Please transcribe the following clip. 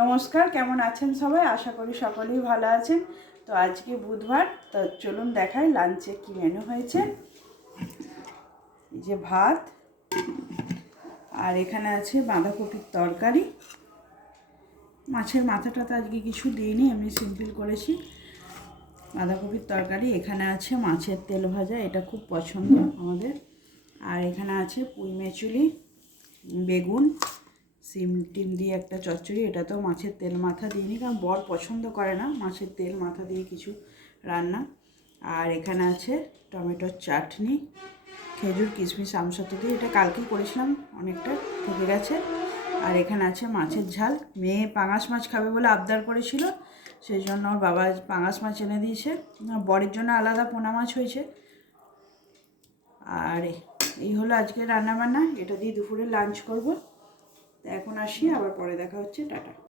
নমস্কার, কেমন আছেন সবাই? আশা করি সকলেই ভালো আছেন। তো আজকে বুধবার, তো চলুন দেখাই লাঞ্চে কি মেনু হয়েছে। এই যে ভাত, আর এখানে আছে বাঁধাকপির তরকারি। মাছের মাথাটা তো আজকে কিছু দিইনি, এমনি সিম্পল করেছি। বাঁধাকপির তরকারি, এখানে আছে মাছের তেল ভাজা, এটা খুব পছন্দ আমাদের। আর এখানে আছে পুঁই মেচুলি, বেগুন, সিম টিম দিয়ে একটা চচ্চড়ি। এটা তো মাছের তেল মাথা দিইনি, কারণ বর পছন্দ করে না মাছের তেল মাথা দিয়ে কিছু রান্না। আর এখানে আছে টমেটোর চাটনি, খেজুর কিশমিশ আমসত্ত্ব দিয়ে, এটা কালকেই করেছিলাম, অনেকটা থেকে গেছে। আর এখানে আছে মাছের ঝাল। মেয়ে পাঙাশ মাছ খাবে বলে আবদার করেছিল, সেই জন্য ওর বাবা পাঙাশ মাছ এনে দিয়েছে। বরের জন্য আলাদা পোনা মাছ হয়েছে। আর এই হলো আজকে রান্নাবান্না, এটা দিয়ে দুপুরে লাঞ্চ করব। এখন আসি, আবার পরে দেখা হচ্ছে, টাটা।